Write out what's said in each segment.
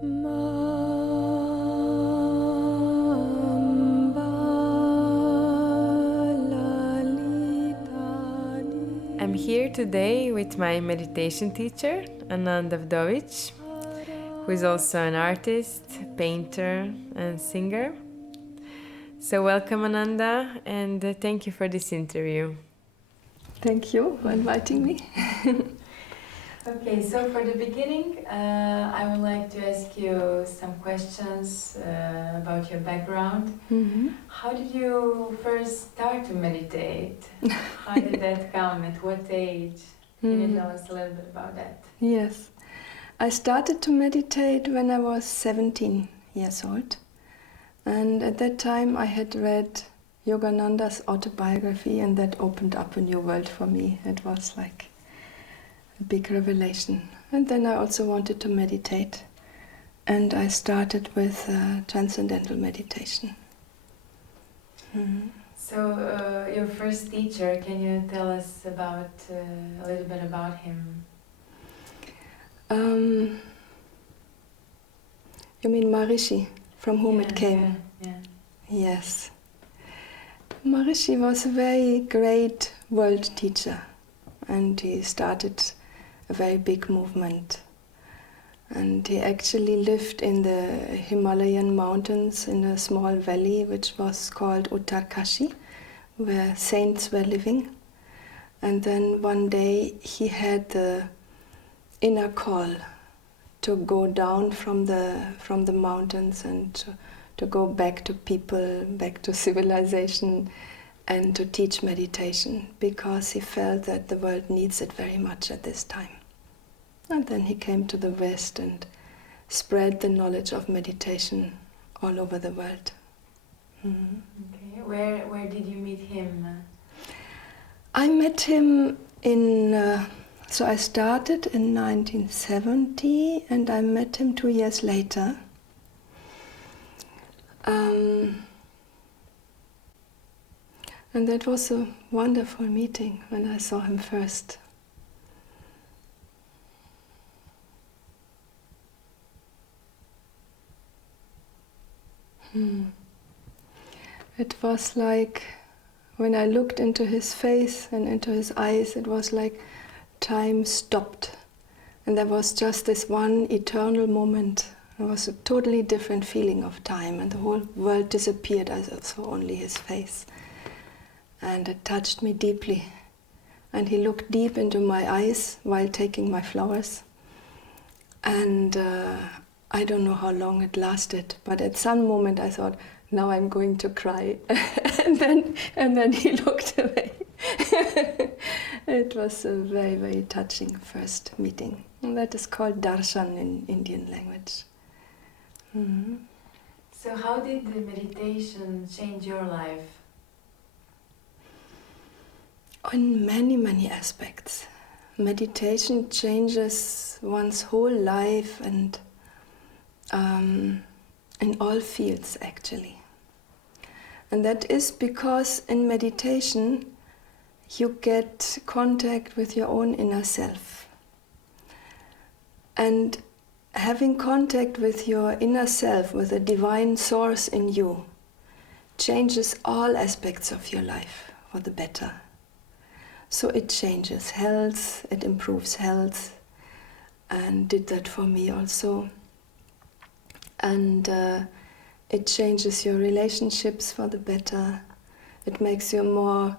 I'm here today with my meditation teacher, Ananda Vdovic, who is also an artist, painter, and singer. So welcome, Ananda, and thank you for this interview. Thank you for inviting me. Okay, so for the beginning, I would like to ask you some questions about your background. Mm-hmm. How did you first start to meditate? How did that come? At what age? Can you tell us a little bit about that? Yes. I started to meditate when I was 17 years old. And at that time I had read Yogananda's autobiography, and that opened up a new world for me. It was like a big revelation. And then I also wanted to meditate. And I started with transcendental meditation. Mm-hmm. So your first teacher, can you tell us about a little bit about him? You mean Maharishi, from whom it came? Yeah. Yes. Maharishi was a very great world teacher, and he started a very big movement. And he actually lived in the Himalayan mountains in a small valley which was called Uttarkashi, where saints were living. And then one day he had the inner call to go down from the mountains and to go back to people, back to civilization, and to teach meditation, because he felt that the world needs it very much at this time. And then he came to the West and spread the knowledge of meditation all over the world. Mm-hmm. Okay. Where did you meet him? I met him in... So I started in 1970, and I met him 2 years later. And that was a wonderful meeting when I saw him first. It was like, when I looked into his face and into his eyes, it was like time stopped, and there was just this one eternal moment. It was a totally different feeling of time, and the whole world disappeared as I saw only his face. And it touched me deeply. And he looked deep into my eyes while taking my flowers. And I don't know how long it lasted, but at some moment I thought, now I'm going to cry. and then he looked away. It was a very, very touching first meeting. And that is called darshan in Indian language. Mm-hmm. So how did the meditation change your life? In many, many aspects. Meditation changes one's whole life, and in all fields actually. And that is because in meditation you get contact with your own inner self. And having contact with your inner self, with a divine source in you, changes all aspects of your life for the better. So it changes health, it improves health, and did that for me also. And it changes your relationships for the better. It makes you a more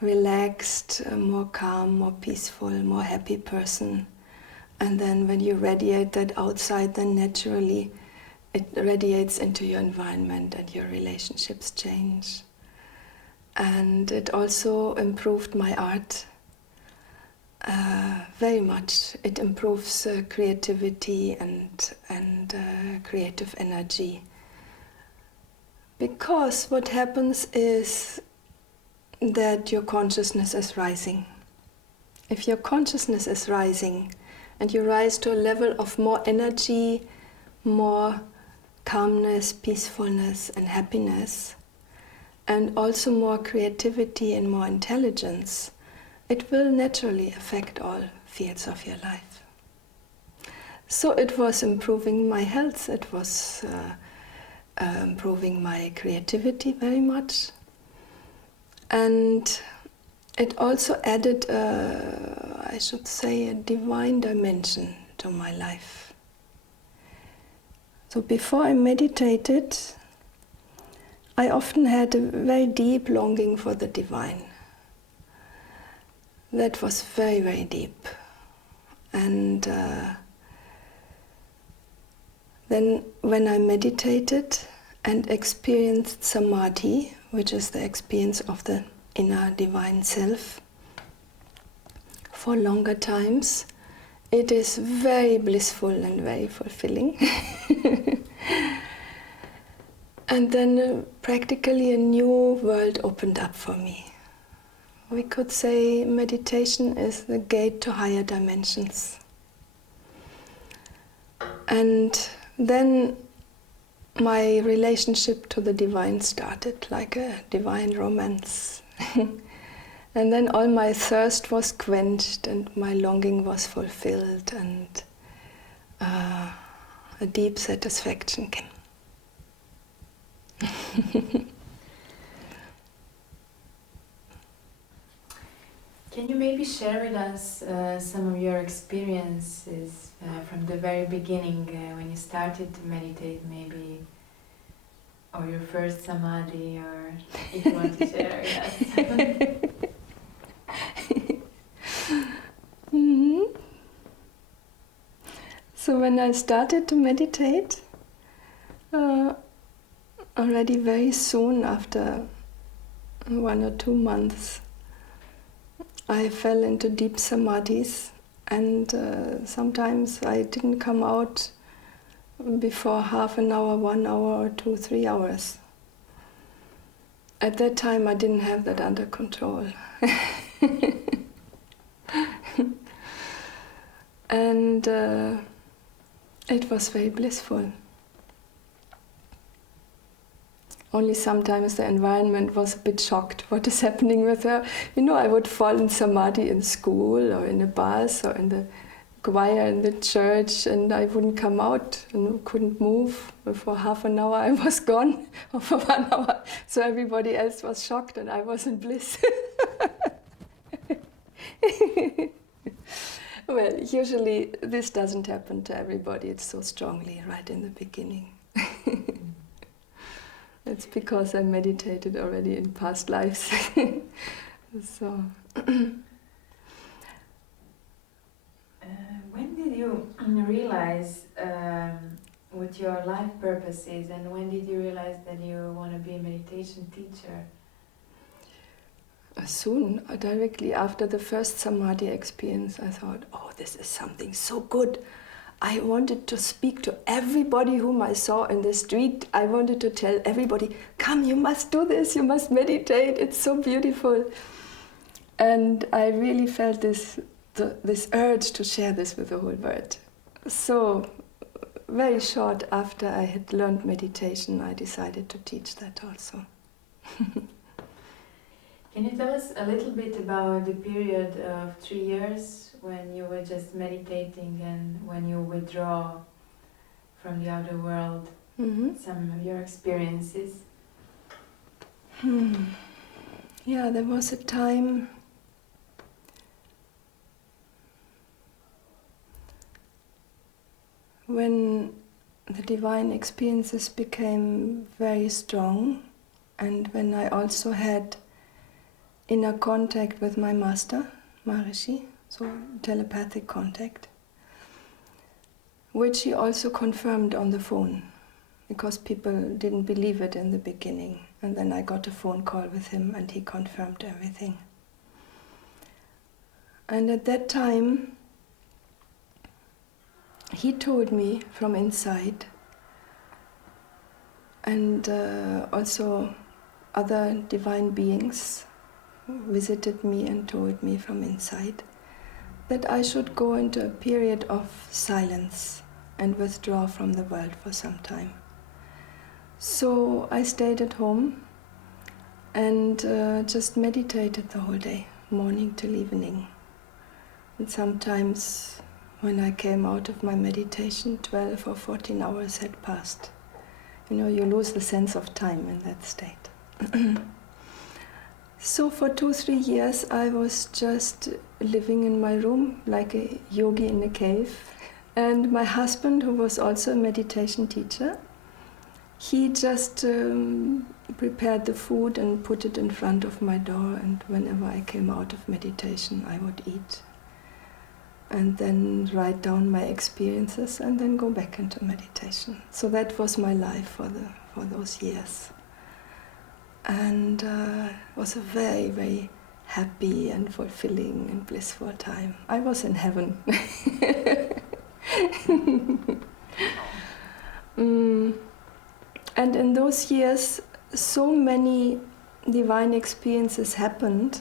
relaxed, more calm, more peaceful, more happy person. And then when you radiate that outside, then naturally it radiates into your environment and your relationships change. And it also improved my art very much. It improves creativity and creative energy. Because what happens is that your consciousness is rising. If your consciousness is rising and you rise to a level of more energy, more calmness, peacefulness and happiness, and also more creativity and more intelligence, it will naturally affect all fields of your life. So it was improving my health, it was improving my creativity very much. And it also added, I should say, a divine dimension to my life. So before I meditated, I often had a very deep longing for the divine. That was very, very deep. And then when I meditated and experienced samadhi, which is the experience of the inner divine self, for longer times, it is very blissful and very fulfilling. And then practically a new world opened up for me. We could say meditation is the gate to higher dimensions. And then my relationship to the divine started, like a divine romance. And then all my thirst was quenched and my longing was fulfilled, and a deep satisfaction came. Can you maybe share with us some of your experiences from the very beginning when you started to meditate, maybe, or your first samadhi, or if you want to share with us? Mm-hmm. So when I started to meditate, already very soon after 1 or 2 months, I fell into deep samadhis, and sometimes I didn't come out before half an hour, 1 hour, or 2, 3 hours. At that time I didn't have that under control. And it was very blissful. Only sometimes the environment was a bit shocked. What is happening with her? You know, I would fall in samadhi in school or in a bus or in the choir in the church, and I wouldn't come out and couldn't move. For half an hour I was gone, or for 1 hour. So everybody else was shocked and I was in bliss. Well, usually this doesn't happen to everybody. It's so strongly right in the beginning. It's because I meditated already in past lives. So. When did you realize what your life purpose is, and when did you realize that you want to be a meditation teacher? Soon, directly after the first samadhi experience, I thought, oh, this is something so good. I wanted to speak to everybody whom I saw in the street. I wanted to tell everybody, come, you must do this, you must meditate, it's so beautiful. And I really felt this urge to share this with the whole world. So, very short after I had learned meditation, I decided to teach that also. Can you tell us a little bit about the period of 3 years when you were just meditating and when you withdraw from the outer world? Mm-hmm. Some of your experiences? Yeah, there was a time when the divine experiences became very strong, and when I also had inner contact with my master, Maharishi, so telepathic contact, which he also confirmed on the phone, because people didn't believe it in the beginning. And then I got a phone call with him and he confirmed everything. And at that time, he told me from inside, and also other divine beings visited me and told me from inside that I should go into a period of silence and withdraw from the world for some time. So I stayed at home and just meditated the whole day, morning till evening. And sometimes when I came out of my meditation, 12 or 14 hours had passed. You know, you lose the sense of time in that state. So for 2-3 years I was just living in my room like a yogi in a cave. And my husband, who was also a meditation teacher, he just prepared the food and put it in front of my door, and whenever I came out of meditation I would eat and then write down my experiences and then go back into meditation. So that was my life for those years. And it was a very, very happy and fulfilling and blissful time. I was in heaven. And in those years, so many divine experiences happened.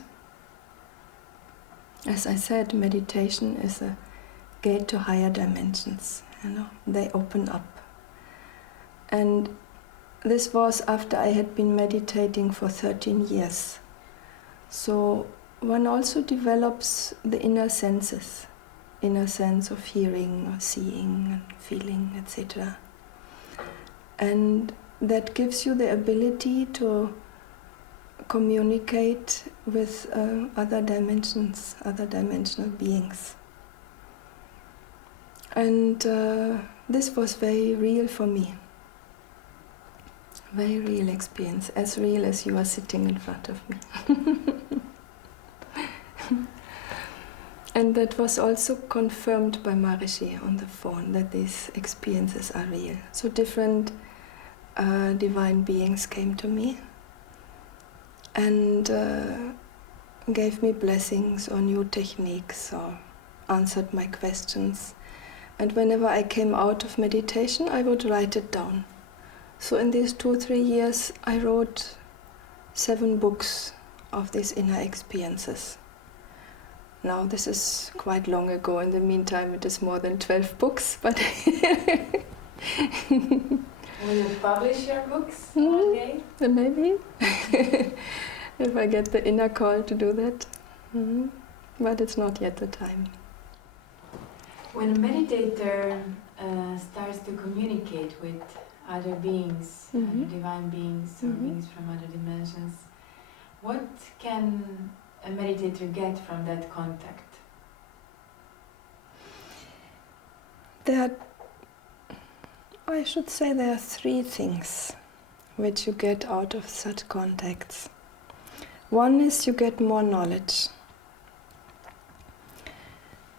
As I said, meditation is a gate to higher dimensions. You know, they open up. And this was after I had been meditating for 13 years. So one also develops the inner senses, inner sense of hearing or seeing and feeling, etc. And that gives you the ability to communicate with other dimensions, other dimensional beings. And this was very real for me. Very real experience, as real as you are sitting in front of me. And that was also confirmed by Maharishi on the phone, that these experiences are real. So different divine beings came to me and gave me blessings or new techniques or answered my questions. And whenever I came out of meditation, I would write it down. So in these 2-3 years, I wrote 7 books of these inner experiences. Now this is quite long ago. In the meantime, it is more than 12 books. But will you publish your books one day? Maybe, if I get the inner call to do that. But it's not yet the time. When a meditator starts to communicate with other beings, divine beings or beings from other dimensions, what can a meditator get from that contact? I should say there are 3 things which you get out of such contacts. One is you get more knowledge.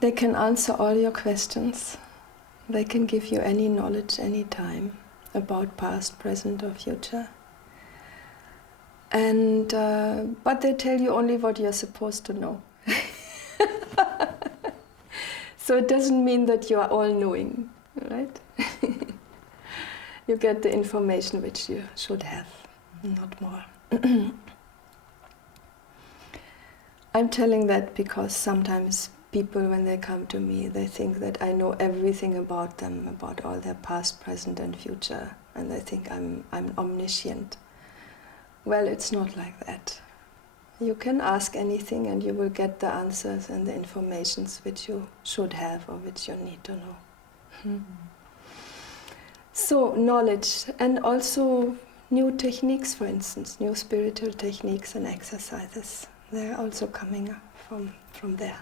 They can answer all your questions. They can give you any knowledge, any time, about past, present or future. And but they tell you only what you're supposed to know. So it doesn't mean that you are all-knowing, right? You get the information which you should have, not more. I'm telling that because sometimes people, when they come to me, they think that I know everything about them, about all their past, present and future, and they think I'm omniscient. Well, it's not like that. You can ask anything and you will get the answers and the informations which you should have or which you need to know. So, knowledge, and also new techniques, for instance, new spiritual techniques and exercises. They're also coming from there.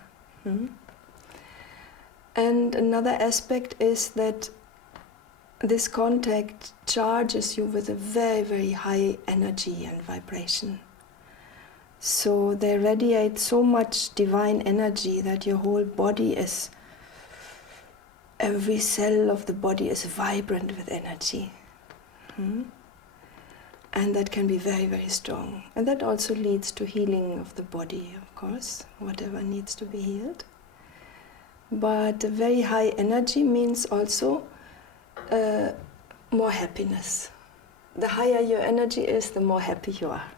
And another aspect is that this contact charges you with a very, very high energy and vibration. So they radiate so much divine energy that your whole body is, every cell of the body is vibrant with energy. And that can be very, very strong. And that also leads to healing of the body, of course, whatever needs to be healed. But very high energy means also more happiness. The higher your energy is, the more happy you are.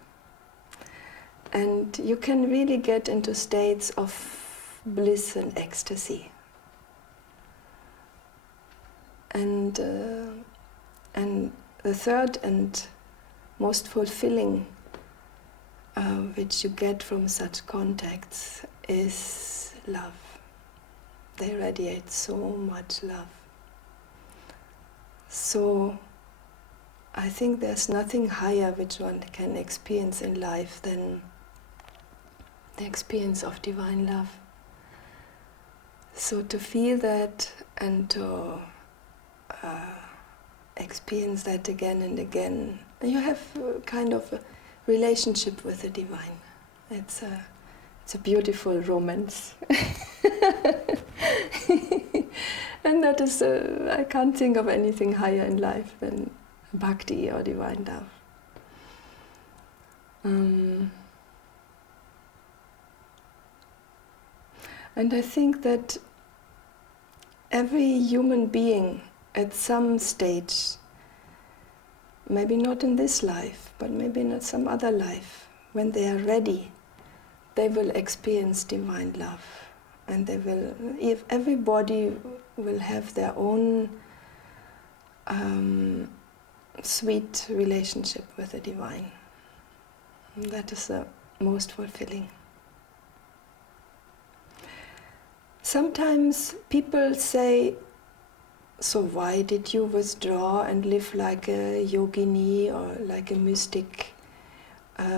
And you can really get into states of bliss and ecstasy. And the third and most fulfilling which you get from such contacts is love. they radiate so much love. So I think there's nothing higher which one can experience in life than the experience of divine love. So to feel that and to experience that again and again, you have kind of a relationship with the divine. It's a beautiful romance. And that is, I can't think of anything higher in life than bhakti or divine love. And I think that every human being at some stage, maybe not in this life, but maybe in some other life, when they are ready, they will experience divine love. And they will, if everybody will have their own sweet relationship with the divine. And that is the most fulfilling. Sometimes people say, so why did you withdraw and live like a yogini or like a mystic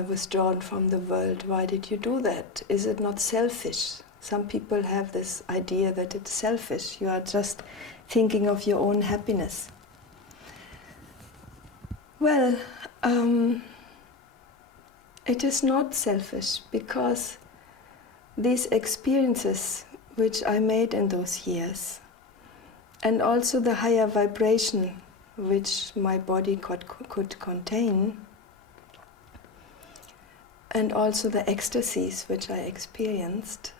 withdrawn from the world? Why did you do that? Is it not selfish? Some people have this idea that it's selfish. You are just thinking of your own happiness. Well, it is not selfish, because these experiences which I made in those years, and also the higher vibration which my body could contain, and also the ecstasies which I experienced,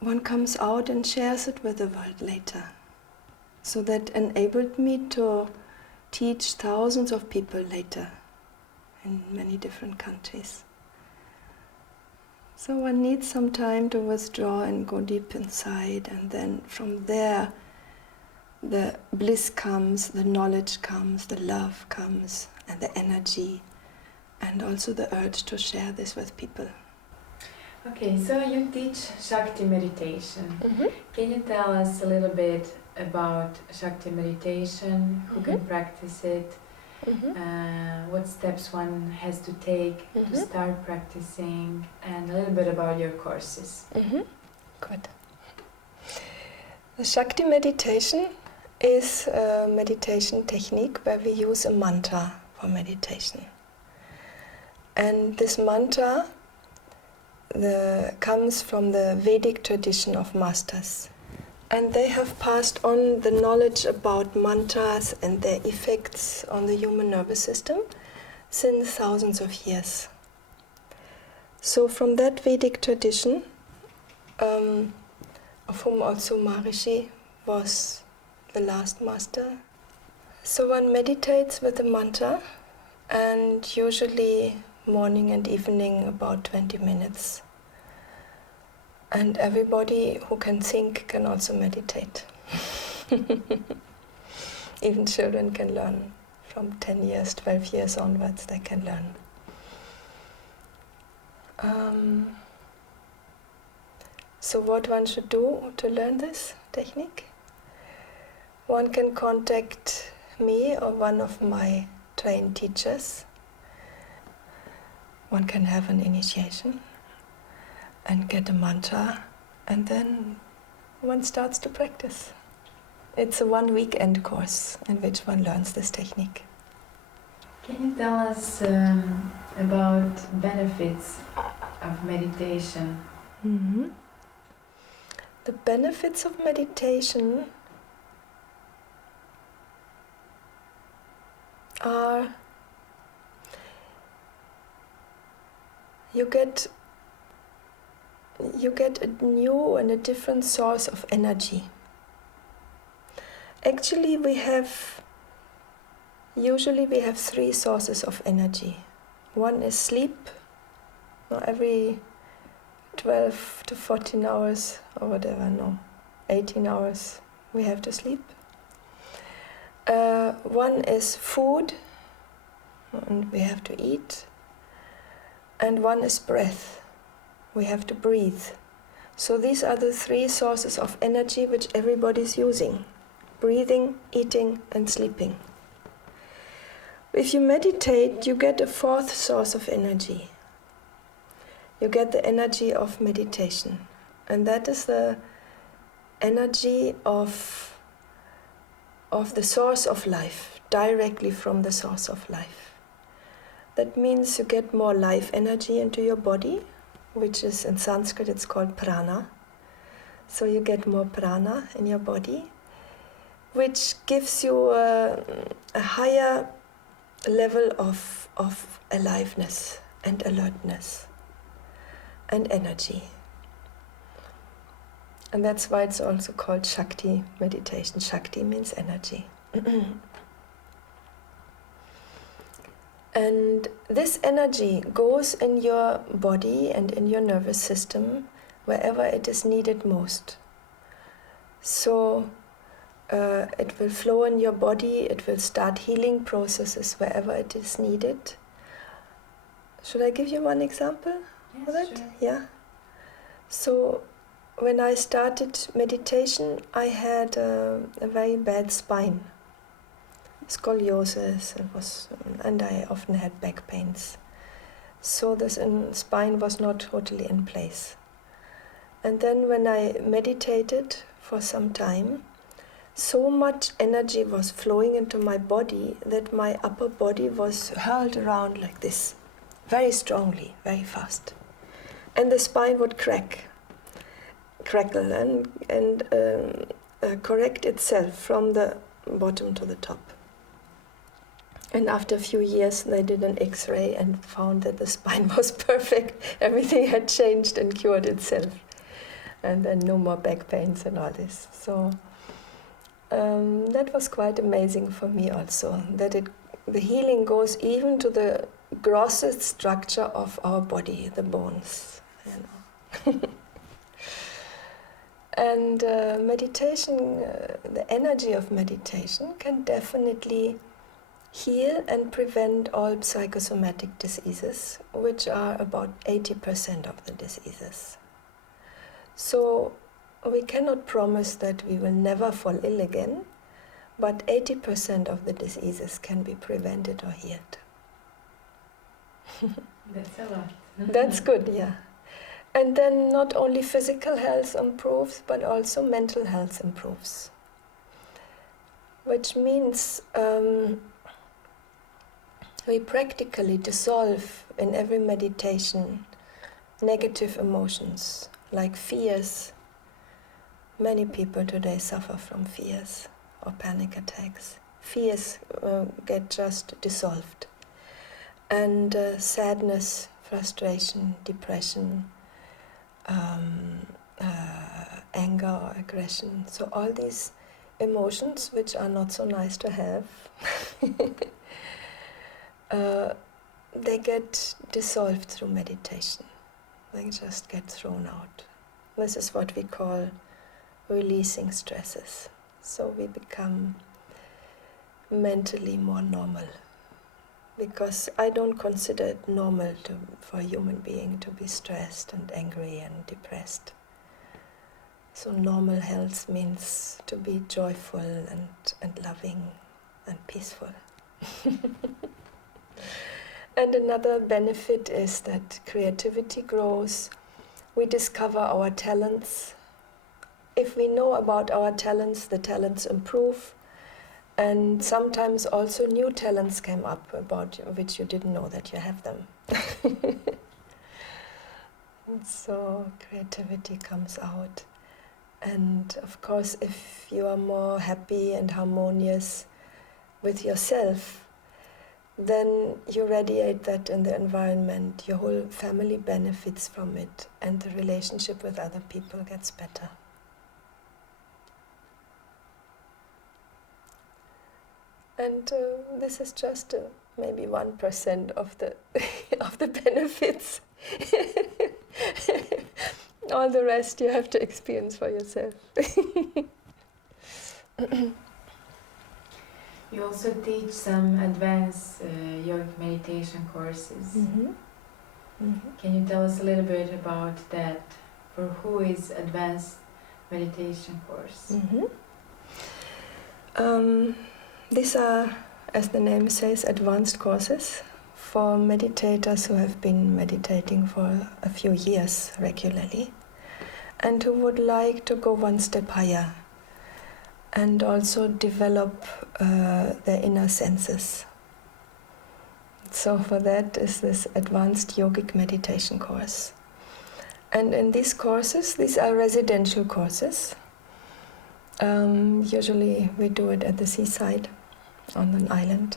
one comes out and shares it with the world later. So that enabled me to teach thousands of people later in many different countries. So one needs some time to withdraw and go deep inside, and then from there the bliss comes, the knowledge comes, the love comes, and the energy, and also the urge to share this with people. Okay, so you teach Shakti meditation. Mm-hmm. Can you tell us a little bit about Shakti meditation, who can practice it, what steps one has to take to start practicing, and a little bit about your courses? Good. The Shakti meditation is a meditation technique where we use a mantra for meditation. And this mantra comes from the Vedic tradition of masters. And they have passed on the knowledge about mantras and their effects on the human nervous system since thousands of years. So from that Vedic tradition, of whom also Maharishi was the last master, so one meditates with the mantra, and usually morning and evening about 20 minutes. And everybody who can think can also meditate. Even children can learn. From 10 years, 12 years onwards, they can learn. So what one should do to learn this technique? One can contact me or one of my trained teachers. One can have an initiation and get a mantra, and then one starts to practice. It's a 1 weekend course in which one learns this technique. Can you tell us about benefits of meditation? The benefits of meditation are you get a new and a different source of energy. Actually, usually we have 3 sources of energy. One is sleep, every 12 to 14 hours or whatever, 18 hours we have to sleep. One is food, and we have to eat. And one is breath. We have to breathe. So these are the three sources of energy which everybody's using: breathing, eating, and sleeping. If you meditate, you get a fourth source of energy. You get the energy of meditation. And that is the energy of the source of life, directly from the source of life. That means you get more life energy into your body, which is in Sanskrit it's called prana. So you get more prana in your body, which gives you a higher level of aliveness and alertness and energy. And that's why it's also called SHAKTI meditation. SHAKTI means energy. And this energy goes in your body and in your nervous system wherever it is needed most. So it will flow in your body, it will start healing processes wherever it is needed. Should I give you one example of that? Sure. Yeah. So when I started meditation, I had a very bad spine. Scoliosis, and I often had back pains. So this spine was not totally in place. And then when I meditated for some time, so much energy was flowing into my body that my upper body was hurled around like this, very strongly, very fast. And the spine would crackle and correct itself from the bottom to the top. And after a few years, they did an X-ray and found that the spine was perfect. Everything had changed and cured itself. And then no more back pains and all this. So that was quite amazing for me also, that the healing goes even to the grossest structure of our body, the bones. You know. And meditation, the energy of meditation can definitely heal and prevent all psychosomatic diseases, which are about 80% of the diseases. So we cannot promise that we will never fall ill again, but 80% of the diseases can be prevented or healed. That's a lot. That's good, yeah. And then not only physical health improves, but also mental health improves. Which means we practically dissolve in every meditation negative emotions like fears. Many people today suffer from fears or panic attacks. Fears get just dissolved. And sadness, frustration, depression, anger or aggression. So all these emotions, which are not so nice to have, they get dissolved through meditation. They just get thrown out. This is what we call releasing stresses. So we become mentally more normal. Because I don't consider it normal for a human being to be stressed and angry and depressed. So normal health means to be joyful and loving and peaceful. And another benefit is that creativity grows. We discover our talents. If we know about our talents, the talents improve. And sometimes also new talents came up about which you didn't know that you have them. So creativity comes out. And of course, if you are more happy and harmonious with yourself, then you radiate that in the environment. Your whole family benefits from it, and the relationship with other people gets better. And this is just maybe 1% of the of the benefits. All the rest you have to experience for yourself. You also teach some advanced yogic meditation courses. Mm-hmm. Mm-hmm. Can you tell us a little bit about that for who is advanced meditation course? These are, as the name says, advanced courses for meditators who have been meditating for a few years regularly and who would like to go one step higher and also develop their inner senses. So for that is this advanced yogic meditation course. And in these courses, these are residential courses. Usually we do it at the seaside on an island.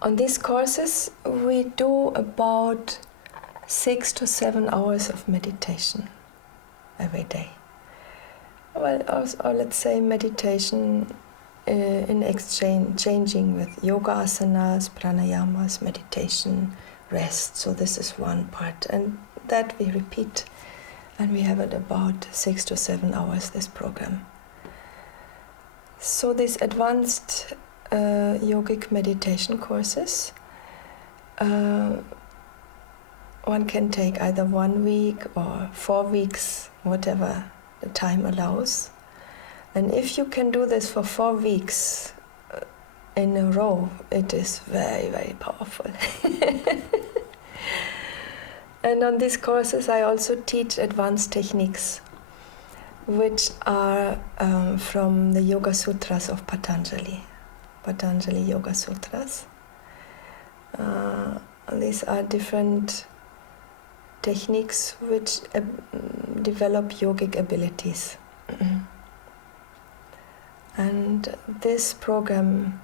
On these courses we do about 6 to 7 hours of meditation every day. Well, or let's say meditation in exchanging with yoga asanas, pranayamas, meditation, rest. So this is one part, and that we repeat, and we have it about 6 to 7 hours, this program. So these advanced yogic meditation courses, one can take either 1 week or 4 weeks, whatever the time allows. And if you can do this for 4 weeks in a row, it is very, very powerful. And on these courses I also teach advanced techniques, which are from the Yoga Sutras of Patanjali Yoga Sutras. These are different techniques which develop yogic abilities. And this program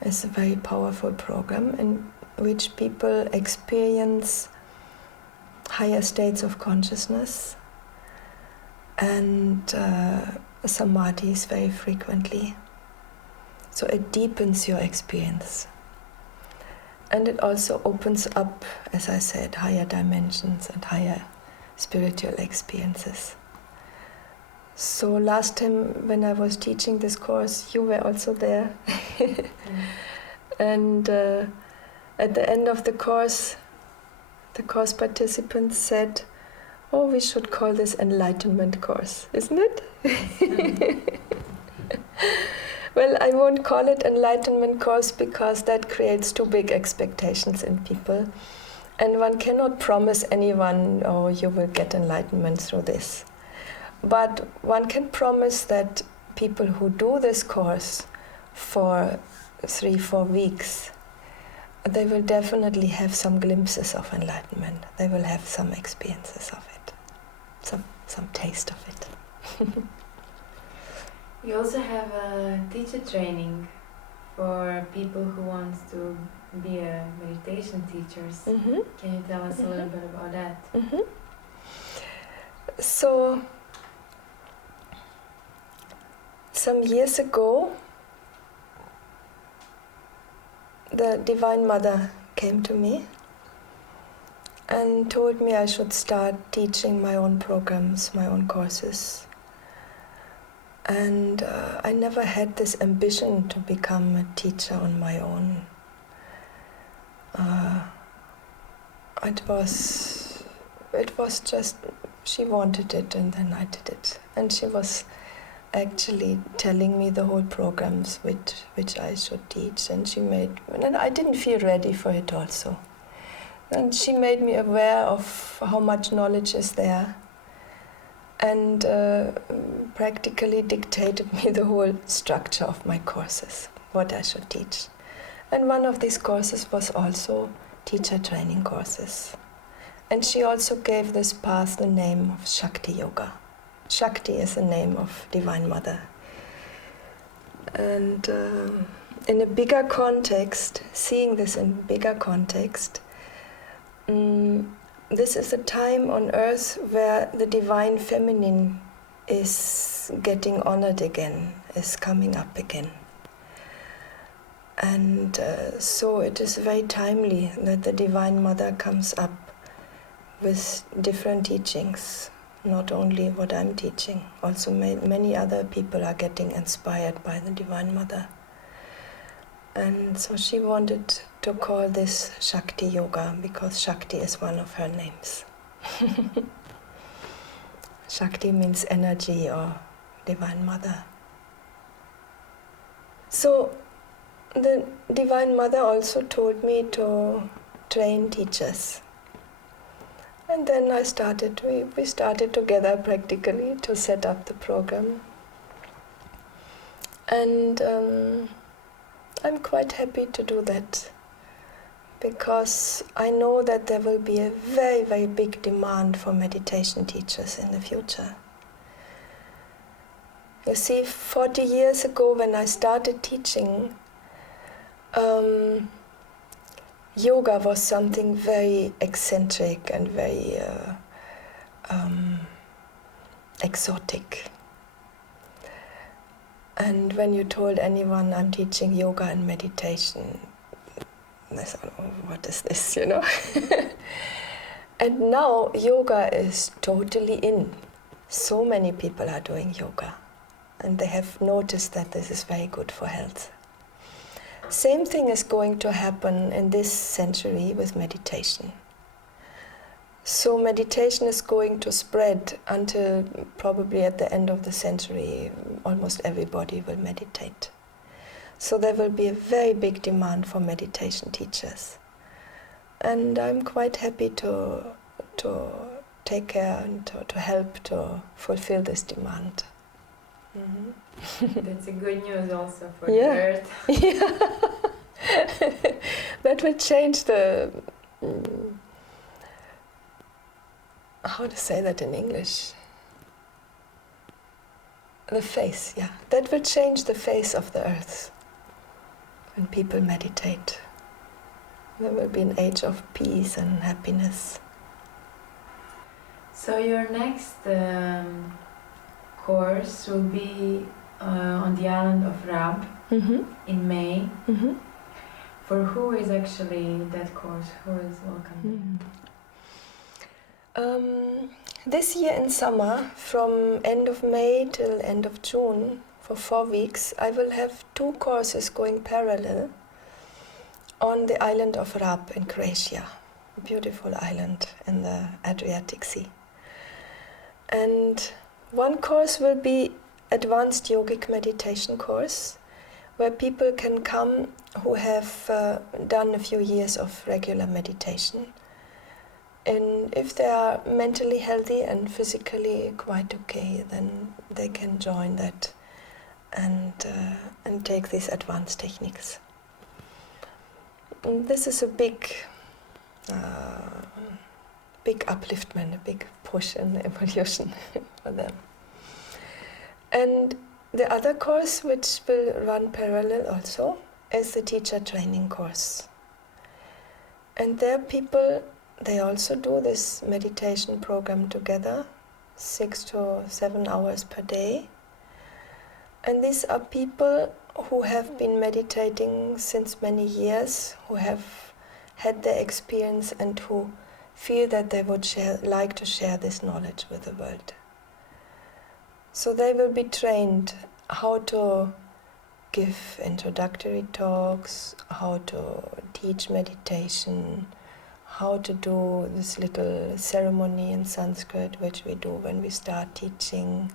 is a very powerful program in which people experience higher states of consciousness and samadhis very frequently. So it deepens your experience. And it also opens up, as I said, higher dimensions and higher spiritual experiences. So last time when I was teaching this course, you were also there. And at the end of the course participants said, "Oh, we should call this enlightenment course, isn't it?" Well, I won't call it enlightenment course because that creates too big expectations in people. And one cannot promise anyone, "Oh, you will get enlightenment through this." But one can promise that people who do this course for 3-4 weeks, they will definitely have some glimpses of enlightenment. They will have some experiences of it, some taste of it. You also have a teacher training for people who want to be a meditation teachers. Can you tell us a little bit about that? So, some years ago, the Divine Mother came to me and told me I should start teaching my own programs, my own courses. And I never had this ambition to become a teacher on my own. It was just, she wanted it and then I did it. And she was actually telling me the whole programs which I should teach, and I didn't feel ready for it also. And she made me aware of how much knowledge is there, and practically dictated me the whole structure of my courses, what I should teach. And one of these courses was also teacher training courses. And she also gave this path the name of SHAKTI Yoga. SHAKTI is the name of Divine Mother. And in a bigger context, seeing this in bigger context, this is a time on earth where the divine feminine is getting honored again, is coming up again. And so it is very timely that the Divine Mother comes up with different teachings, not only what I'm teaching. Also many other people are getting inspired by the Divine Mother. And so she wanted to call this SHAKTI Yoga because SHAKTI is one of her names. Shakti means energy or Divine Mother. So the Divine Mother also told me to train teachers. And then we started together practically to set up the program. And I'm quite happy to do that, because I know that there will be a very, very big demand for meditation teachers in the future. You see, 40 years ago when I started teaching, yoga was something very eccentric and very exotic. And when you told anyone I'm teaching yoga and meditation, they thought, oh, what is this, you know? And now yoga is totally in. So many people are doing yoga, and they have noticed that this is very good for health. Same thing is going to happen in this century with meditation. So meditation is going to spread until probably at the end of the century, almost everybody will meditate. So there will be a very big demand for meditation teachers. And I'm quite happy to take care and to help to fulfill this demand. Mm-hmm. That's a good news also for the earth. Yeah. That will change the... how to say that in English? The face, yeah. That will change the face of the earth when people meditate. There will be an age of peace and happiness. So your next course will be on the island of Rab in May. Mm-hmm. For who is actually that course? Who is welcome? This year in summer, from end of May till end of June, for 4 weeks, I will have 2 courses going parallel on the island of Rab in Croatia, a beautiful island in the Adriatic Sea. And one course will be advanced yogic meditation course, where people can come who have done a few years of regular meditation. And if they are mentally healthy and physically quite okay, then they can join that and take these advanced techniques. And this is a big upliftment, a big push in evolution for them. And the other course, which will run parallel also, is the teacher training course. And there people, they also do this meditation program together, 6 to 7 hours per day. And these are people who have been meditating since many years, who have had their experience and who feel that they would like to share this knowledge with the world. So they will be trained how to give introductory talks, how to teach meditation, how to do this little ceremony in Sanskrit which we do when we start teaching,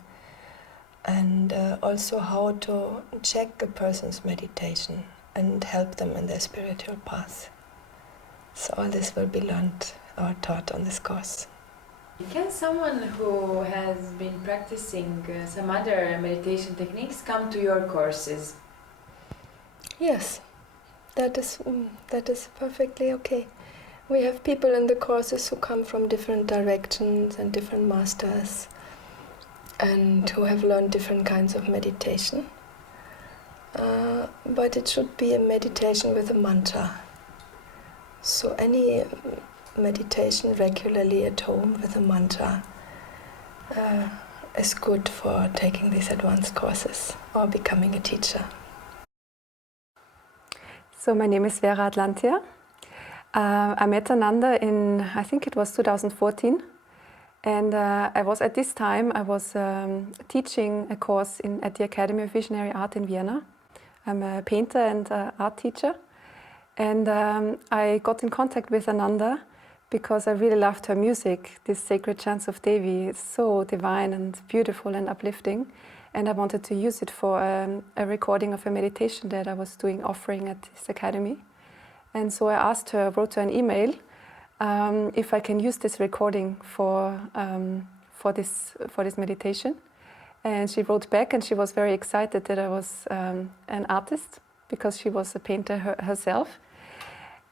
and also how to check a person's meditation and help them in their spiritual path. So all this will be learned or taught on this course. Can someone who has been practicing some other meditation techniques come to your courses? Yes, that is perfectly okay. We have people in the courses who come from different directions and different masters and who have learned different kinds of meditation. But it should be a meditation with a mantra. So any meditation regularly at home with a mantra is good for taking these advanced courses or becoming a teacher. So my name is Vera Atlantia. I met Ananda in, I think it was 2014. And I was teaching a course at the Academy of Visionary Art in Vienna. I'm a painter and art teacher. And I got in contact with Ananda because I really loved her music. This Sacred Chants of Devi is so divine and beautiful and uplifting, and I wanted to use it for a recording of a meditation that I was doing, offering at this academy. And so I asked her, wrote her an email, if I can use this recording for this meditation. And she wrote back, and she was very excited that I was an artist, because she was a painter herself.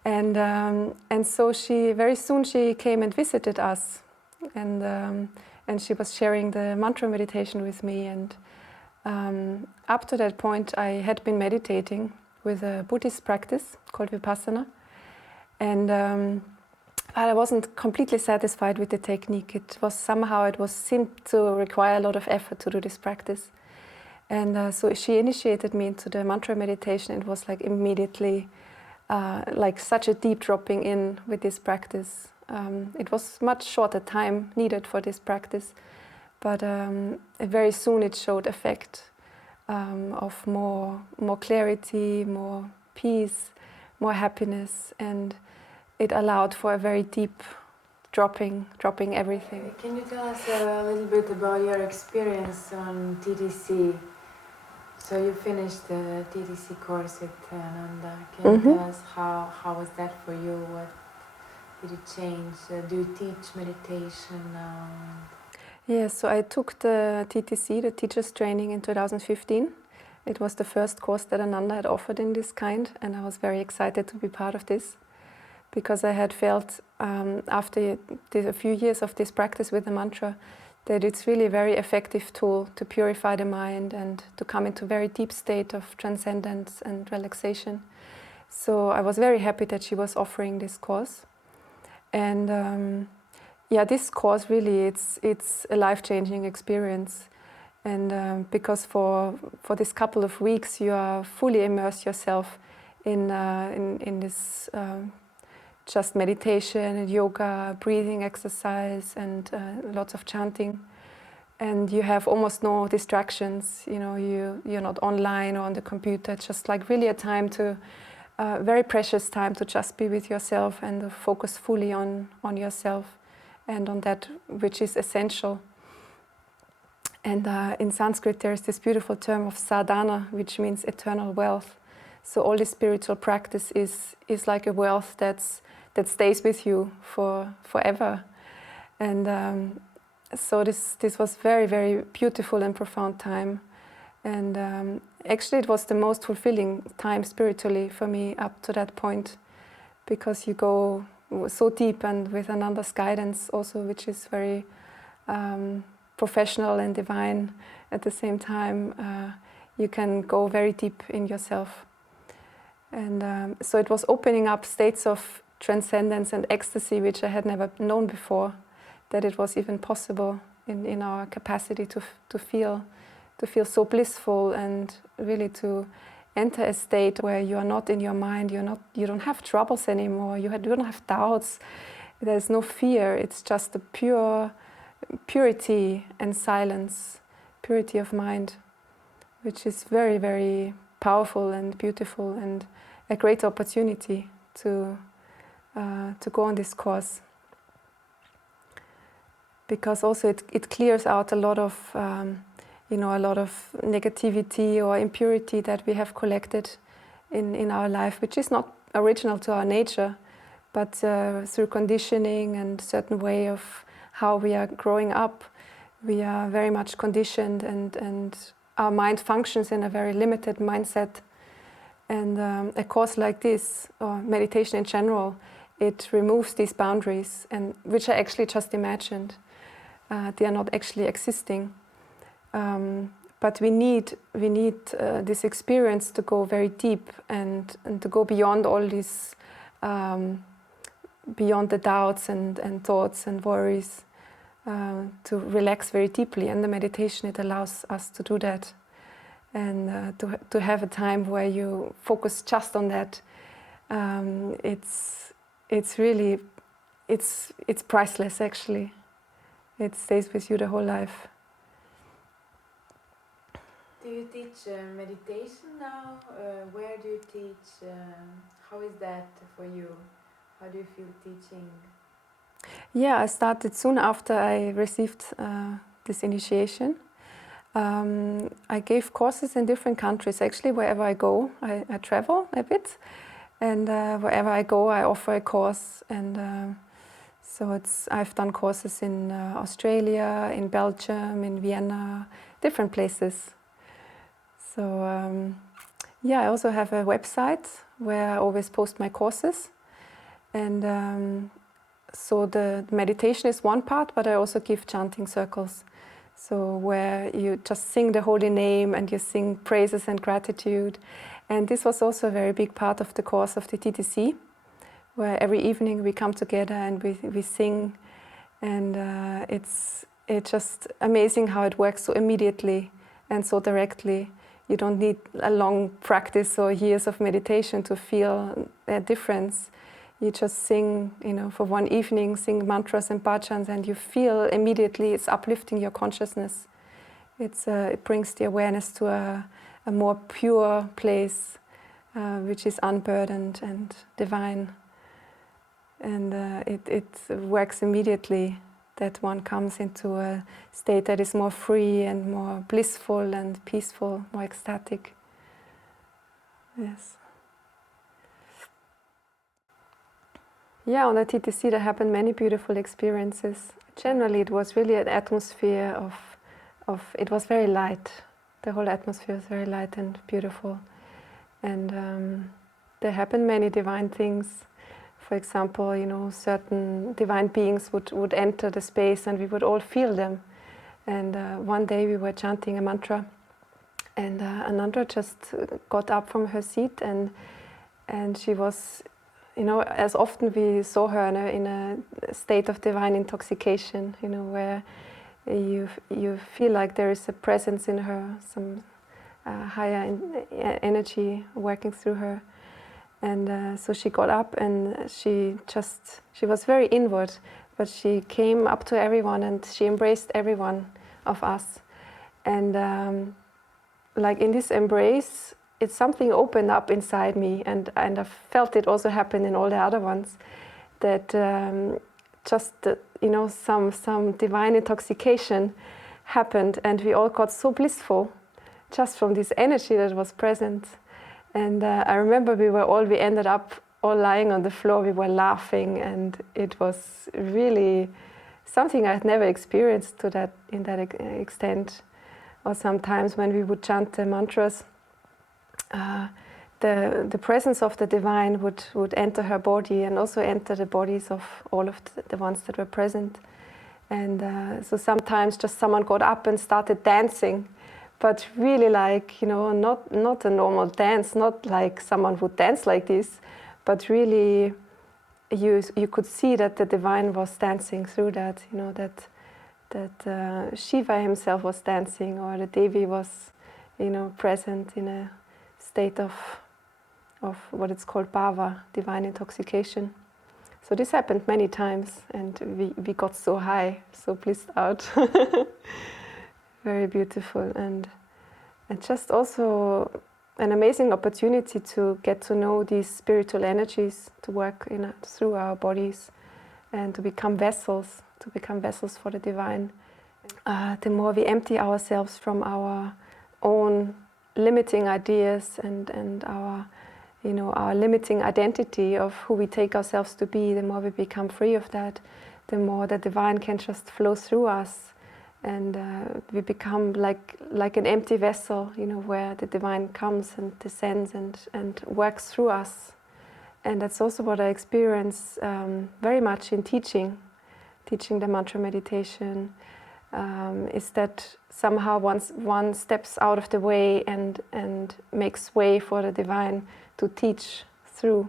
And so very soon she came and visited us, and she was sharing the mantra meditation with me. And up to that point, I had been meditating with a Buddhist practice called Vipassana, and but I wasn't completely satisfied with the technique. It seemed to require a lot of effort to do this practice. And so she initiated me into the mantra meditation. It was like immediately like such a deep dropping in with this practice. It was much shorter time needed for this practice, but very soon it showed effect of more clarity, more peace, more happiness, and it allowed for a very deep dropping everything. Can you tell us a little bit about your experience on TTC? So you finished the TTC course with Ananda. Can you tell us how was that for you? What did it change? Do you teach meditation now? Yes, so I took the TTC, the teacher's training, in 2015. It was the first course that Ananda had offered in this kind, and I was very excited to be part of this, because I had felt after a few years of this practice with the mantra that it's really a very effective tool to purify the mind and to come into a very deep state of transcendence and relaxation. So I was very happy that she was offering this course. And this course really, it's a life-changing experience. And because for this couple of weeks you are fully immerse yourself in this just meditation and yoga, breathing exercise, and lots of chanting. And you have almost no distractions. You know, you're not online or on the computer. It's just like really a time very precious time to just be with yourself and to focus fully on yourself and on that which is essential. And in Sanskrit there's this beautiful term of sadhana, which means eternal wealth. So all this spiritual practice is like a wealth that stays with you forever. And so this was very, very beautiful and profound time. And actually it was the most fulfilling time spiritually for me up to that point, because you go so deep, and with Ananda's guidance also, which is very professional and divine at the same time, you can go very deep in yourself. And so it was opening up states of transcendence and ecstasy which I had never known before, that it was even possible in our capacity to feel so blissful, and really to enter a state where you are not in your mind, you don't have troubles anymore, you don't have doubts, there's no fear. It's just the purity and silence, purity of mind, which is very, very powerful and beautiful, and a great opportunity to go on this course, because also it clears out a lot of negativity or impurity that we have collected in our life, which is not original to our nature, but through conditioning and certain way of how we are growing up, we are very much conditioned, and our mind functions in a very limited mindset. And a course like this, or meditation in general, it removes these boundaries, and which are actually just imagined. They are not actually existing. But we need this experience to go very deep, and to go beyond all these, beyond the doubts and thoughts and worries, to relax very deeply. And the meditation, it allows us to do that, and to have a time where you focus just on that. It's really priceless, actually. It stays with you the whole life. Do you teach meditation now? Where do you teach? How is that for you? How do you feel teaching Yeah, I started soon after I received this initiation. I gave courses in different countries. Actually, wherever I go, I travel a bit, and wherever I go, I offer a course. And so I've done courses in Australia, in Belgium, in Vienna, different places. So yeah, I also have a website where I always post my courses, and so the meditation is one part, but I also give chanting circles. So where you just sing the holy name and you sing praises and gratitude. And this was also a very big part of the course of the TTC, where every evening we come together and we sing. And it's just amazing how it works so immediately and so directly. You don't need a long practice or years of meditation to feel a difference. You just sing, for one evening, sing mantras and bhajans, and you feel immediately it's uplifting your consciousness. It brings the awareness to a more pure place, which is unburdened and divine. And it works immediately, that one comes into a state that is more free and more blissful and peaceful, more ecstatic. Yes. Yeah, on the TTC there happened many beautiful experiences. Generally it was really an atmosphere of it was very light. The whole atmosphere was very light and beautiful. And there happened many divine things. For example, certain divine beings would enter the space and we would all feel them. And one day we were chanting a mantra, and Ananda just got up from her seat, and she was, as often we saw her in a state of divine intoxication, where you feel like there is a presence in her, some higher energy working through her. And so she got up and she was very inward, but she came up to everyone and she embraced every one of us. And like in this embrace, it's something opened up inside me, and I felt it also happen in all the other ones, that some divine intoxication happened, and we all got so blissful just from this energy that was present. And I remember we ended up all lying on the floor, we were laughing, and it was really something I had never experienced in that extent. Or sometimes when we would chant the mantras, the presence of the divine would enter her body and also enter the bodies of all of the ones that were present. And so sometimes just someone got up and started dancing, but really not a normal dance, not like someone would dance like this, but really you could see that the divine was dancing through that, that Shiva himself was dancing, or the Devi was, present in a state of what it's called bhava, divine intoxication. So this happened many times, and we got so high, so blissed out. Very beautiful, and just also an amazing opportunity to get to know these spiritual energies, to work through our bodies, and to become vessels for the divine. The more we empty ourselves from our own limiting ideas and our limiting identity of who we take ourselves to be, the more we become free of that, the more the divine can just flow through us, and we become like an empty vessel, where the divine comes and descends and works through us. And that's also what I experience very much in teaching the mantra meditation, is that somehow once one steps out of the way and makes way for the divine to teach through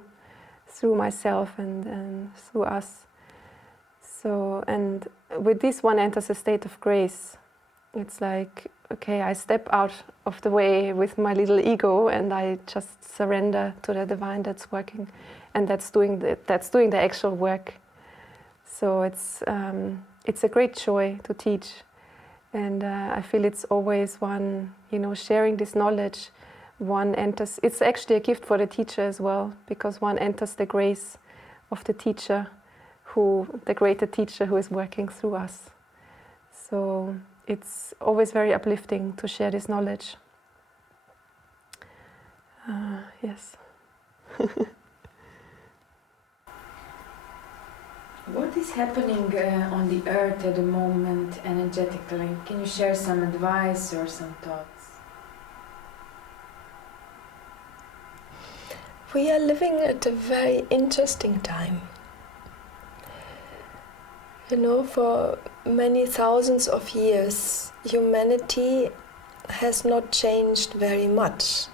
myself and through us. So, and with this one enters a state of grace. It's like, okay, I step out of the way with my little ego and I just surrender to the divine that's working, and that's doing the actual work. So it's a great joy to teach, and I feel it's always one, sharing this knowledge, one enters, it's actually a gift for the teacher as well, because one enters the grace of the teacher the greater teacher who is working through us. So it's always very uplifting to share this knowledge. Yes. What is happening on the earth at the moment energetically? Can you share some advice or some thoughts? We are living at a very interesting time. You know, for many thousands of years, humanity has not changed very much.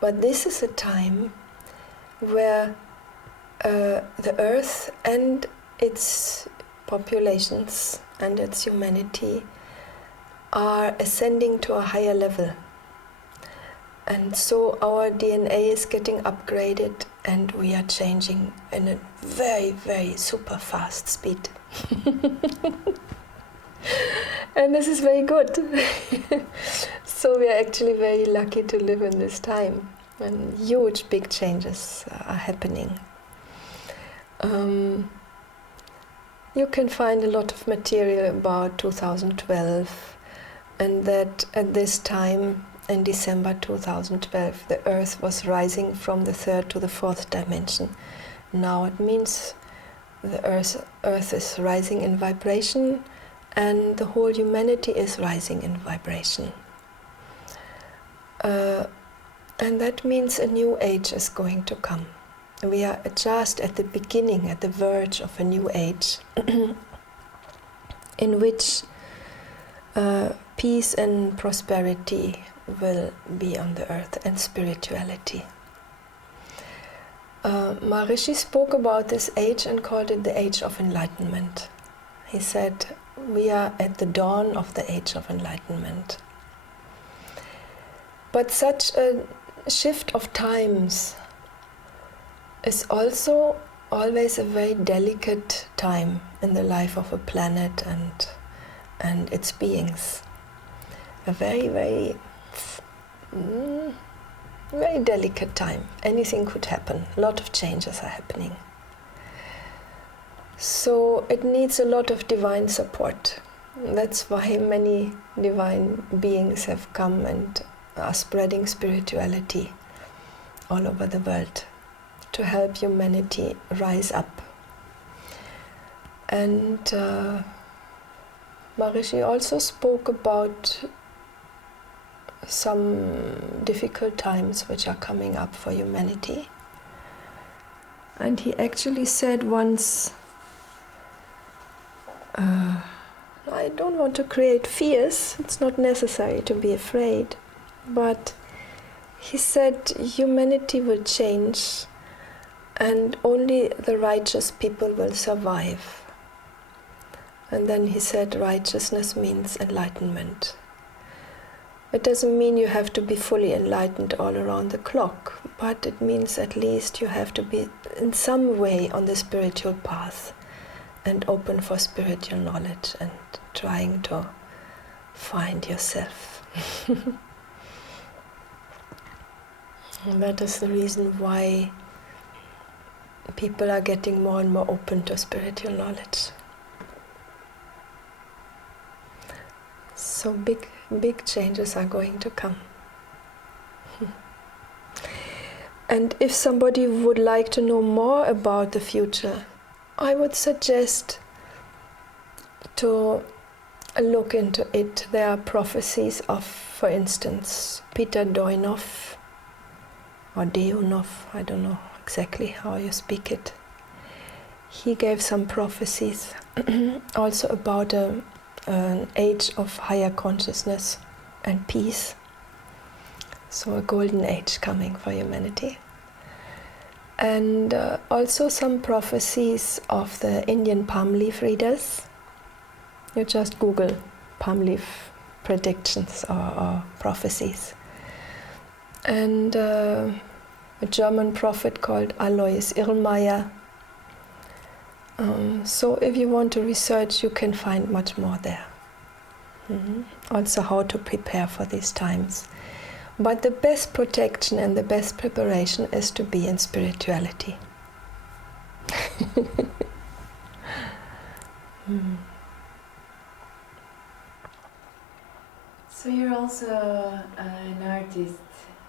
But this is a time where the earth and its populations and its humanity are ascending to a higher level. And so our DNA is getting upgraded and we are changing in a very, very super fast speed. And this is very good. So we are actually very lucky to live in this time. And huge, big changes are happening. You can find a lot of material about 2012, and that at this time, in December 2012, the Earth was rising from the 3rd to the 4th dimension. Now it means the Earth is rising in vibration, and the whole humanity is rising in vibration. And that means a new age is going to come. We are just at the beginning, at the verge of a new age, in which peace and prosperity will be on the earth, and spirituality. Maharishi spoke about this age and called it the age of enlightenment. He said, we are at the dawn of the age of enlightenment. But such a shift of times is also always a very delicate time in the life of a planet and its beings. A very, very, very delicate time. Anything could happen. A lot of changes are happening. So it needs a lot of divine support. That's why many divine beings have come and are spreading spirituality all over the world to help humanity rise up. And Maharishi also spoke about some difficult times which are coming up for humanity. And he actually said once, I don't want to create fears, it's not necessary to be afraid, but he said humanity will change and only the righteous people will survive. And then he said righteousness means enlightenment. It doesn't mean you have to be fully enlightened all around the clock, but it means at least you have to be in some way on the spiritual path and open for spiritual knowledge and trying to find yourself. And that is the reason why people are getting more and more open to spiritual knowledge. So big changes are going to come. And if somebody would like to know more about the future, I would suggest to look into it. There are prophecies of, for instance, Peter Doinov, or Deunov, I don't know exactly how you speak it. He gave some prophecies also about an age of higher consciousness and peace. So a golden age coming for humanity. And also some prophecies of the Indian palm leaf readers. You just Google palm leaf predictions or prophecies. And a German prophet called Alois Irlmaier. So if you want to research, you can find much more there. Also how to prepare for these times. But the best protection and the best preparation is to be in spirituality. So you're also an artist.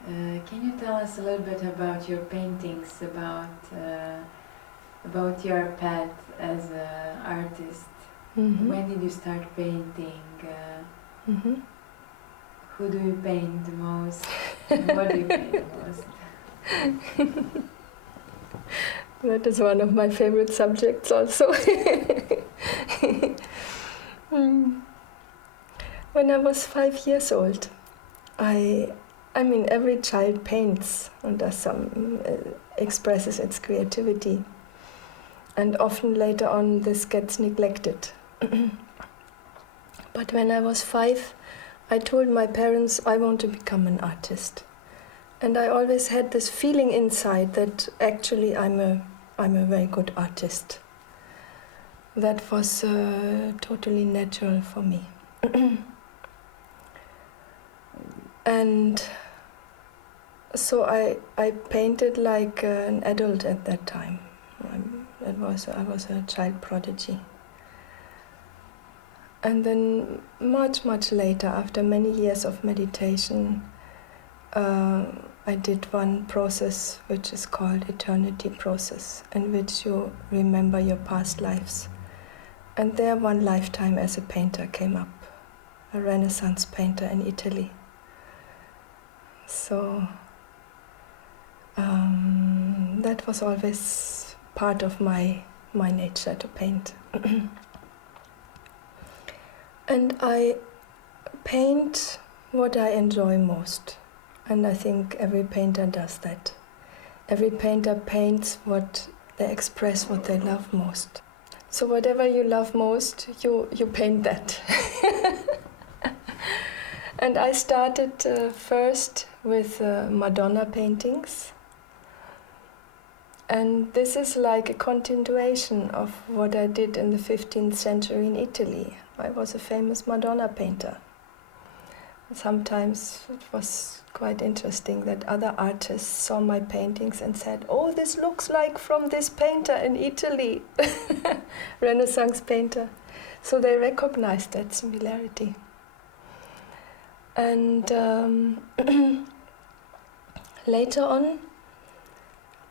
Can you tell us a little bit about your paintings, about your path as an artist? When did you start painting? Who do you paint the most? What do you paint the most? That is one of my favorite subjects also. When I was 5 years old, I mean, every child paints and does some, expresses its creativity. And often later on this gets neglected. But when I was 5, I told my parents I want to become an artist. And I always had this feeling inside that actually I'm a very good artist. That was totally natural for me. And so I painted like an adult at that time. I was a child prodigy. And then much later, after many years of meditation, I did one process which is called eternity process, in which you remember your past lives. And there one lifetime as a painter came up, a Renaissance painter in Italy. So that was always part of my nature to paint. And I paint what I enjoy most. And I think every painter does that. Every painter paints what they express, what they love most. So whatever you love most, you paint that. And I started first with Madonna paintings. And this is like a continuation of what I did in the 15th century in Italy. I was a famous Madonna painter. Sometimes it was quite interesting that other artists saw my paintings and said, "Oh, this looks like from this painter in Italy," Renaissance painter. So they recognized that similarity. And later on,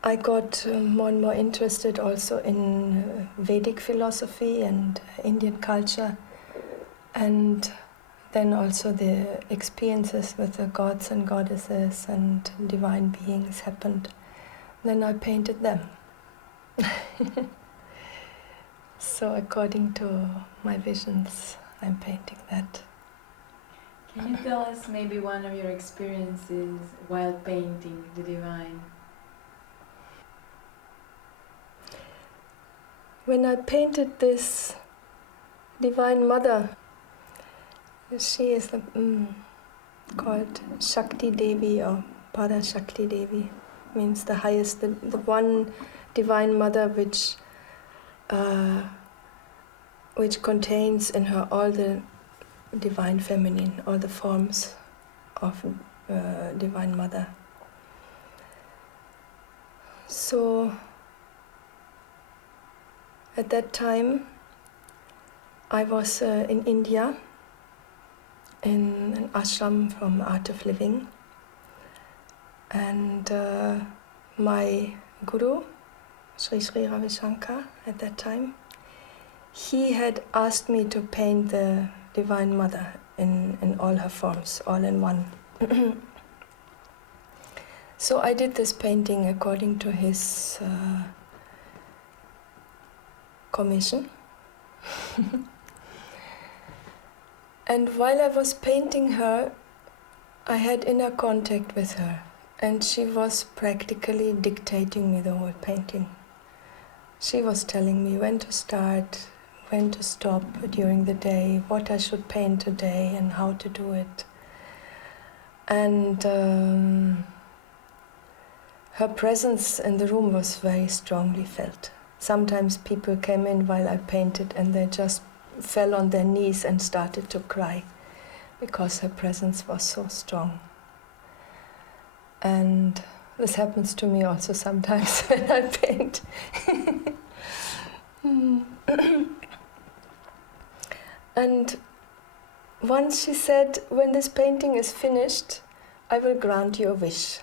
I got more and more interested also in Vedic philosophy and Indian culture, and then also the experiences with the gods and goddesses and divine beings happened. Then I painted them. So according to my visions, I'm painting that. Can you tell us maybe one of your experiences while painting the divine? When I painted this Divine Mother, she is called SHAKTI Devi or Para SHAKTI Devi, means the highest, the one Divine Mother which contains in her all the Divine Feminine, all the forms of Divine Mother. So at that time I was in India, in an ashram from Art of Living, and my guru, Sri Ravi Shankar, at that time, he had asked me to paint the Divine Mother in all her forms, all in one. So I did this painting according to his commission. And while I was painting her, I had inner contact with her, and she was practically dictating me the whole painting. She was telling me when to start, when to stop during the day, what I should paint today and how to do it. And her presence in the room was very strongly felt. Sometimes people came in while I painted and they just fell on their knees and started to cry because her presence was so strong. And this happens to me also sometimes when I paint. And once she said, when this painting is finished, I will grant you a wish.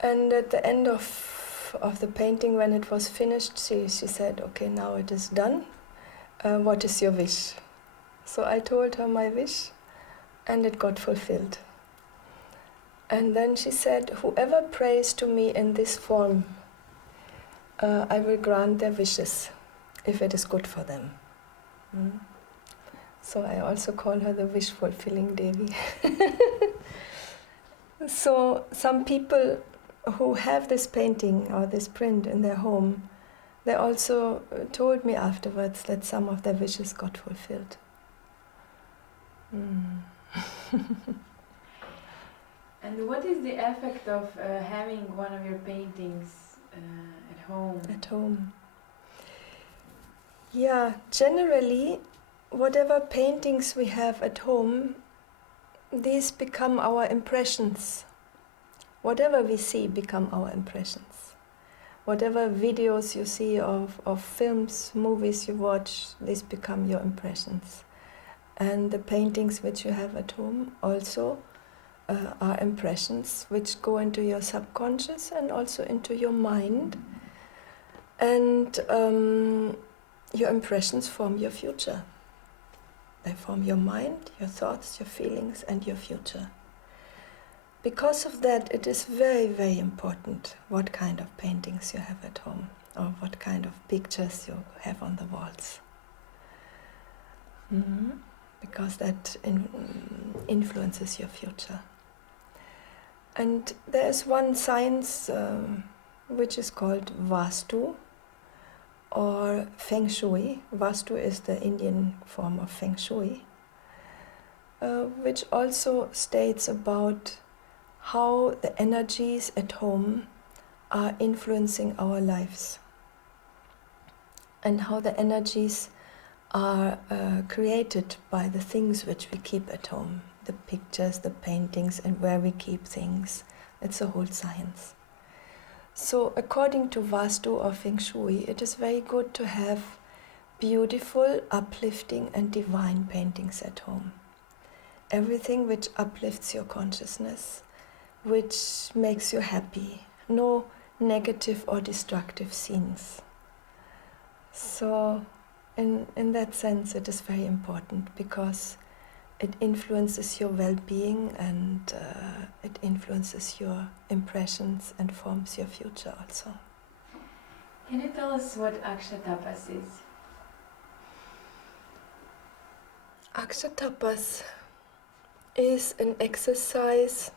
And at the end of the painting, when it was finished, she said, okay, now it is done. What is your wish? So I told her my wish, and it got fulfilled. And then she said, whoever prays to me in this form, I will grant their wishes, if it is good for them. So I also call her the wish-fulfilling Devi. So some people who have this painting or this print in their home, they also told me afterwards that some of their wishes got fulfilled. And what is the effect of having one of your paintings at home? At home. Yeah, generally, whatever paintings we have at home, these become our impressions. Whatever we see become our impressions. Whatever videos you see of films, movies you watch, these become your impressions. And the paintings which you have at home also are impressions which go into your subconscious and also into your mind. And your impressions form your future. They form your mind, your thoughts, your feelings, and your future. Because of that, it is very, very important what kind of paintings you have at home or what kind of pictures you have on the walls. Because that influences your future. And there is one science which is called Vastu or Feng Shui. Vastu is the Indian form of Feng Shui, which also states about how the energies at home are influencing our lives and how the energies are created by the things which we keep at home, the pictures, the paintings, and where we keep things. It's a whole science. So according to Vastu or Feng Shui, it is very good to have beautiful, uplifting and divine paintings at home. Everything which uplifts your consciousness, which makes you happy. No negative or destructive scenes. So in that sense it is very important because it influences your well-being and it influences your impressions and forms your future also. Can you tell us what Akshatapas is? Akshatapas is an exercise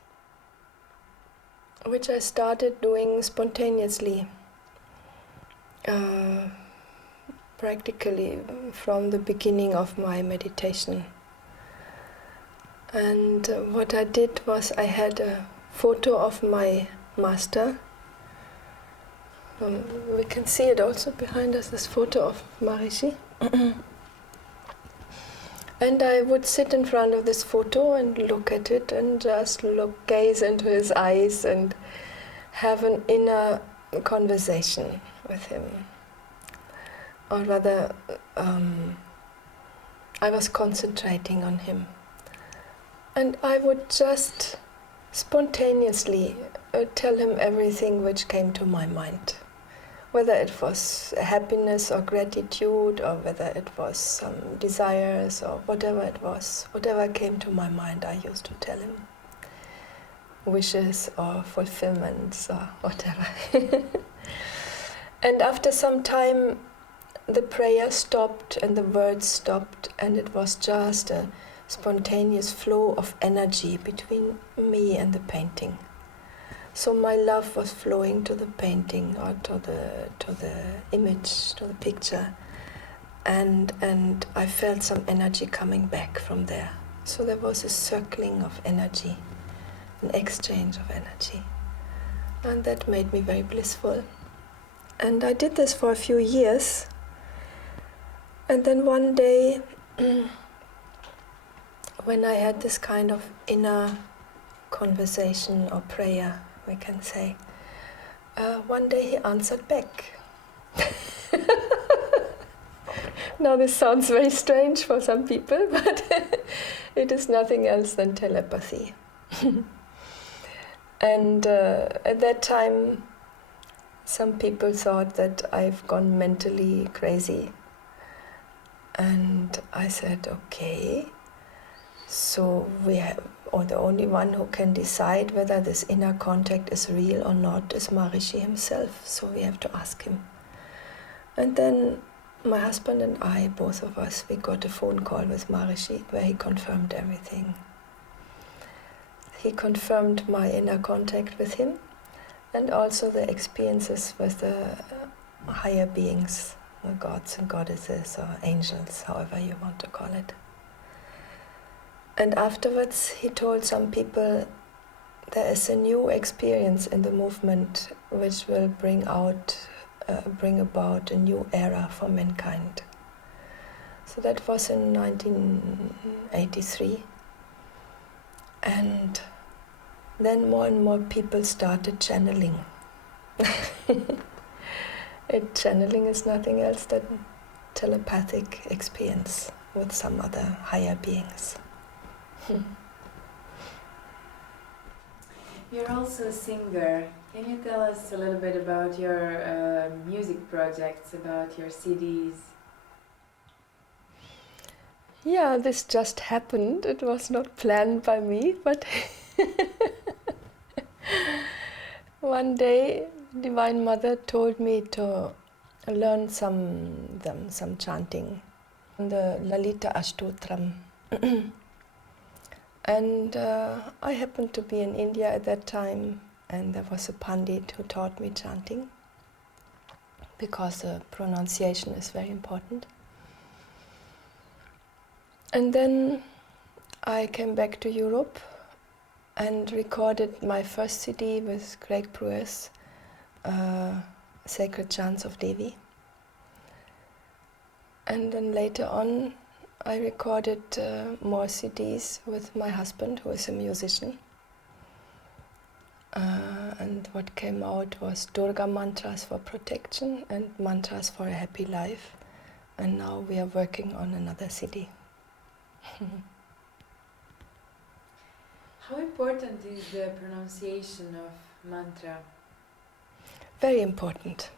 which I started doing spontaneously, practically from the beginning of my meditation. And what I did was I had a photo of my master. We can see it also behind us, this photo of Maharishi. And I would sit in front of this photo and look at it and just gaze into his eyes and have an inner conversation with him. Or rather, I was concentrating on him. And I would just spontaneously tell him everything which came to my mind. Whether it was happiness or gratitude, or whether it was some desires, or whatever it was. Whatever came to my mind, I used to tell him. Wishes or fulfillments or whatever. And after some time, the prayer stopped and the words stopped, and it was just a spontaneous flow of energy between me and the painting. So my love was flowing to the painting or to the image, to the picture, and I felt some energy coming back from there. So there was a circling of energy, an exchange of energy, and that made me very blissful. And I did this for a few years, and then one day, when I had this kind of inner conversation or prayer, we can say, one day he answered back. Now this sounds very strange for some people, but it is nothing else than telepathy. And at that time, some people thought that I've gone mentally crazy. And I said, okay, so the only one who can decide whether this inner contact is real or not is Maharishi himself, so we have to ask him. And then my husband and I, both of us, we got a phone call with Maharishi where he confirmed everything. He confirmed my inner contact with him and also the experiences with the higher beings, the gods and goddesses or angels, however you want to call it. And afterwards he told some people there is a new experience in the movement which will bring about a new era for mankind. So that was in 1983. And then more and more people started channeling. Channeling is nothing else than telepathic experience with some other higher beings. You're also a singer. Can you tell us a little bit about your music projects, about your CDs? Yeah, this just happened. It was not planned by me, but one day Divine Mother told me to learn some chanting, the Lalita Ashtotram. And I happened to be in India at that time, and there was a Pandit who taught me chanting, because the pronunciation is very important. And then I came back to Europe and recorded my first CD with Devi Prayer's Sacred Chants of Devi. And then later on I recorded more CDs with my husband, who is a musician. And what came out was Durga mantras for protection and mantras for a happy life. And now we are working on another CD. How important is the pronunciation of mantra? Very important.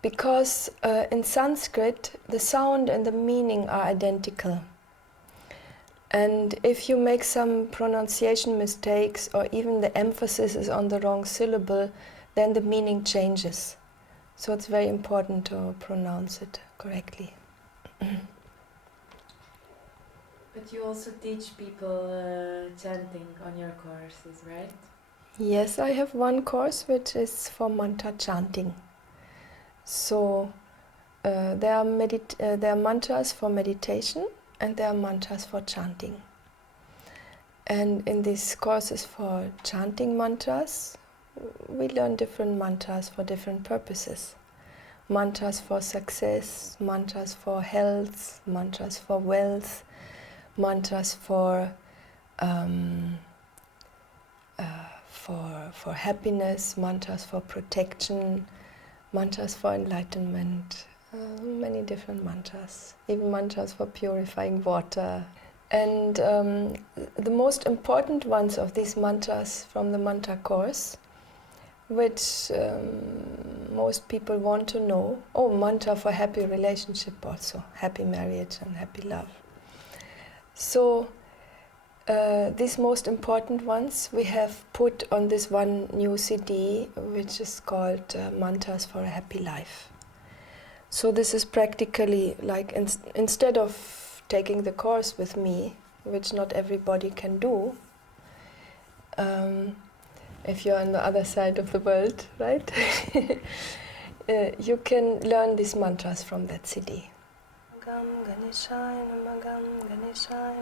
Because in Sanskrit, the sound and the meaning are identical. And if you make some pronunciation mistakes, or even the emphasis is on the wrong syllable, then the meaning changes. So it's very important to pronounce it correctly. But you also teach people chanting on your courses, right? Yes, I have one course which is for mantra chanting. So there are mantras for meditation and there are mantras for chanting. And in these courses for chanting mantras, we learn different mantras for different purposes. Mantras for success, mantras for health, mantras for wealth, mantras for happiness, mantras for protection, mantras for enlightenment, many different mantras, even mantras for purifying water. And the most important ones of these mantras from the mantra course, which most people want to know, mantra for happy relationship also, happy marriage and happy love. So these most important ones we have put on this one new CD, which is called Mantras for a Happy Life. So this is practically like instead of taking the course with me, which not everybody can do, if you're on the other side of the world, right? You can learn these mantras from that CD. Gam Ganeshaya Namah, Gam Ganeshaya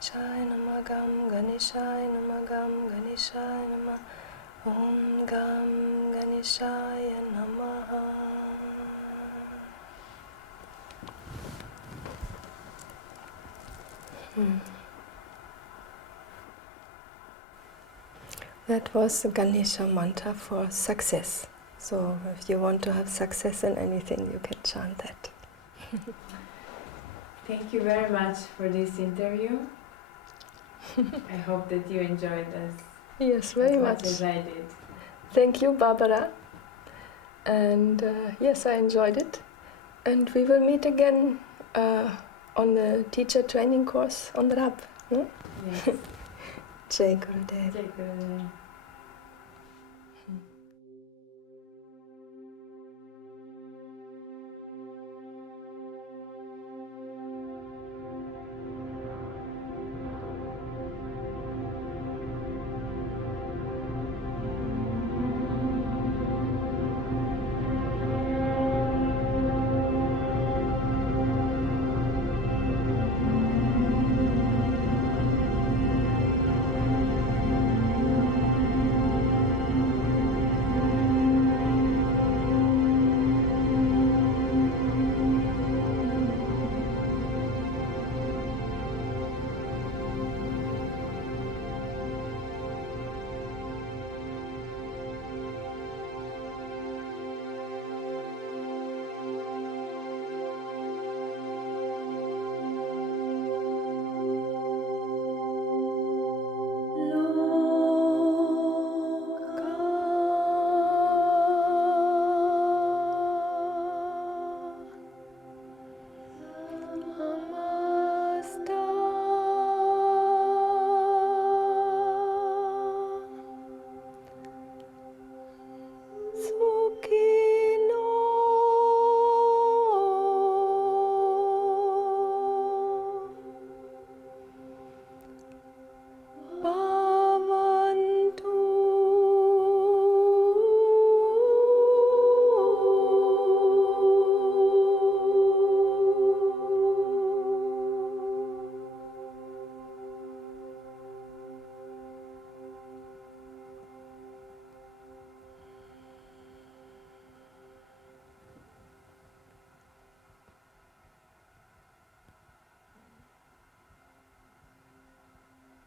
Namah, Gam Ganeshaya Namah, Gam Ganeshaya Namah, Om Gam Ganeshaya Namah. That was the Ganesha mantra for success. So if you want to have success in anything, you can chant that. Thank you very much for this interview. I hope that you enjoyed Yes, very as much. as I did. Thank you, Barbara. And yes, I enjoyed it. And we will meet again on the teacher training course on the RAP. Hmm? Yes. Jai Gurudev. Jai Gurudev.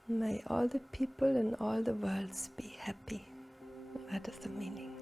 May all the people in all the worlds be happy. That is the meaning.